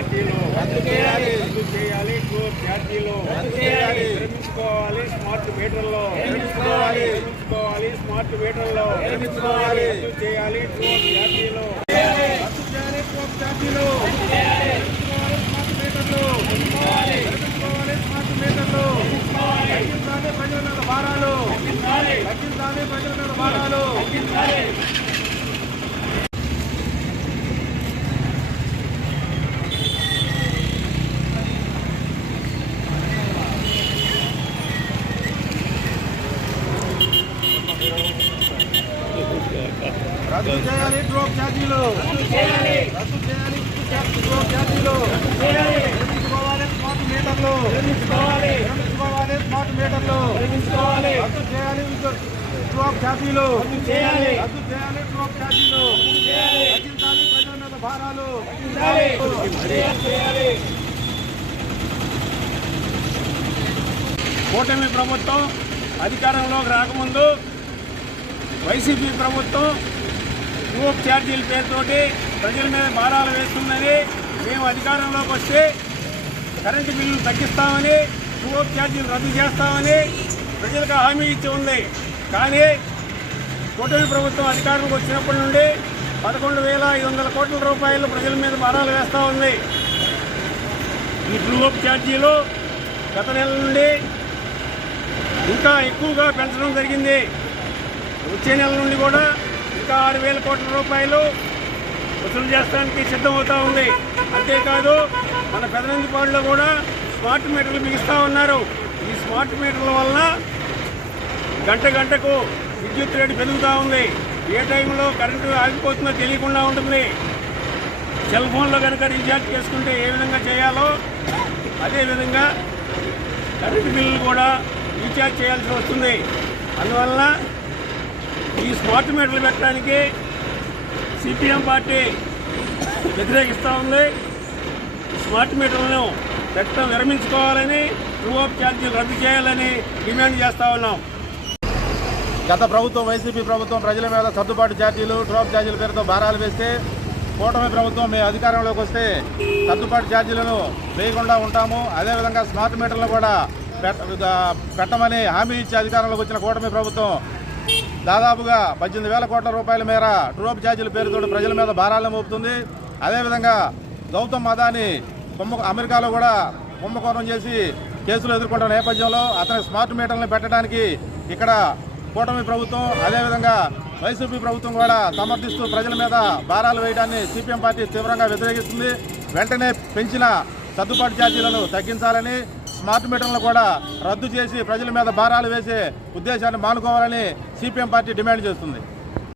ఛార్జీలు రద్దు చేయాలి. నిర్మించుకోవాలి స్మార్ట్ మీటర్లో. స్మార్ట్ మీటర్లో రద్దు చేయాలి. ఛార్జీలు స్మార్ట్ మీటర్లు తగ్గించాలి. ప్రజల మీద భారాలు రద్దు చేయాలి. డ్రోప్ ఛార్జీలు రద్దు చేయాలి. డ్రోప్ ఛార్జీలు నిర్మించుకోవాలి. స్మార్ట్ మీటర్లు స్మార్ట్ మీటర్లు రద్దు చేయాలి. డ్రోప్ ఛార్జీలు రద్దు చేయాలి. డ్రోప్ ఛార్జీలు తగ్గించాలి. ప్రజల మీద భారాలు కూటమి ప్రభుత్వం అధికారంలోకి రాకముందు వైసీపీ ప్రభుత్వం డ్రోప్ ఛార్జీల పేరుతోటి ప్రజల మీద భారాలు వేస్తుందని, మేము అధికారంలోకి వస్తే కరెంటు బిల్లులు తగ్గిస్తామని, డ్రోప్ ఛార్జీలు రద్దు చేస్తామని ప్రజలకు హామీ ఇచ్చి ఉంది. కానీ కూటమి ప్రభుత్వం అధికారంలోకి వచ్చినప్పటి నుండి 11,500 కోట్ల రూపాయలు ప్రజల మీద భారాలు వేస్తూ ఉంది. ఈ డ్రోప్ ఛార్జీలు గత నెల నుండి ఇంకా ఎక్కువగా పెంచడం జరిగింది. వచ్చే నెల నుండి కూడా ఇంకా 6,000 కోట్ల రూపాయలు వసూలు చేస్తానికి సిద్ధమవుతూ ఉంది. అంతేకాదు మన పెదనందిపాడులో కూడా స్మార్ట్ మీటర్లు బిగిస్తూ ఉన్నారు. ఈ స్మార్ట్ మీటర్ల వలన గంటకు విద్యుత్ రేటు పెరుగుతూ ఉంది. ఏ టైంలో కరెంటు ఆగిపోతుందో తెలియకుండా ఉంటుంది. సెల్ ఫోన్లో కనుక రీఛార్జ్ చేసుకుంటే ఏ విధంగా చేయాలో అదేవిధంగా కరెంటు బిల్లులు కూడా రీఛార్జ్ చేయాల్సి వస్తుంది. అందువలన ఈ స్మార్ట్ మీటర్లు పెట్టడానికి సిపిఎం పార్టీ వ్యతిరేకిస్తూ ఉంది. స్మార్ట్ మీటర్లను పెట్టడం విరమించుకోవాలని, డ్రోప్ ఛార్జీలు రద్దు చేయాలని డిమాండ్ చేస్తూ ఉన్నాం. గత ప్రభుత్వం వైసీపీ ప్రభుత్వం ప్రజల మీద సర్దుబాటు ఛార్జీలు, డ్రాప్ ఛార్జీల పేరుతో భారాలు వేస్తే కూటమి ప్రభుత్వం మేము అధికారంలోకి వస్తే సర్దుబాటు ఛార్జీలను వేయకుండా ఉంటాము. అదేవిధంగా స్మార్ట్ మీటర్లను కూడా పెట్టమని హామీ ఇచ్చి అధికారంలోకి వచ్చిన కూటమి ప్రభుత్వం దాదాపుగా 18,000 కోట్ల రూపాయల మేర డ్రోప్ ఛార్జీల పేరుతో ప్రజల మీద భారాలను మోపుతుంది. అదేవిధంగా గౌతమ్ అదాని అమెరికాలో కూడా కుంభకోణం చేసి కేసులు ఎదుర్కొంటున్న నేపథ్యంలో అతని స్మార్ట్ మీటర్లను పెట్టడానికి ఇక్కడ కూటమి ప్రభుత్వం అదేవిధంగా వైసీపీ ప్రభుత్వం కూడా సమర్థిస్తూ ప్రజల మీద భారాలు వేయడాన్ని సిపిఎం పార్టీ తీవ్రంగా వ్యతిరేకిస్తుంది. వెంటనే పెంచిన సర్దుబాటు ఛార్జీలను తగ్గించాలని, స్మార్ట్ మీటర్లను కూడా రద్దు చేసి ప్రజల మీద భారాలు వేసే ఉద్దేశాన్ని మానుకోవాలని సిపిఎం పార్టీ డిమాండ్ చేస్తుంది.